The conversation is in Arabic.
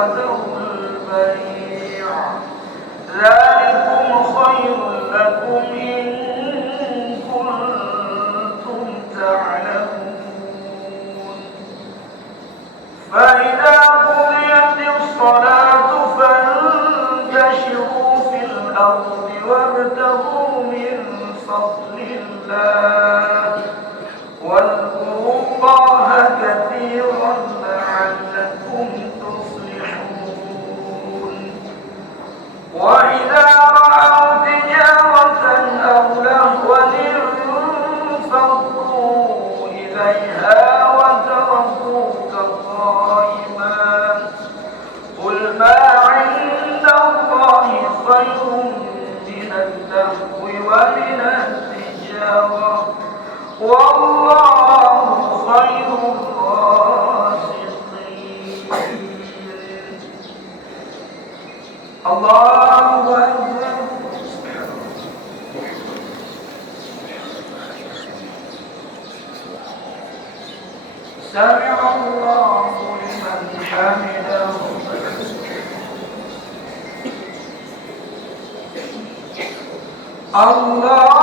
وذروا البيع ذلكم خير لكم إن كنتم تعلمون فإذا قضيت الصلاة فانتشروا في الأرض وابتغوا من فضل الله واذكروا الله كثيرا لعلكم تفلحون وإذا رأوا تجارة أو لهوا انفضوا إليها وتركوك قائما قل ما عند الله خير من اللهو ومن التجارة والله خير الرازقين الله أكبر سمع الله لمن حمده الله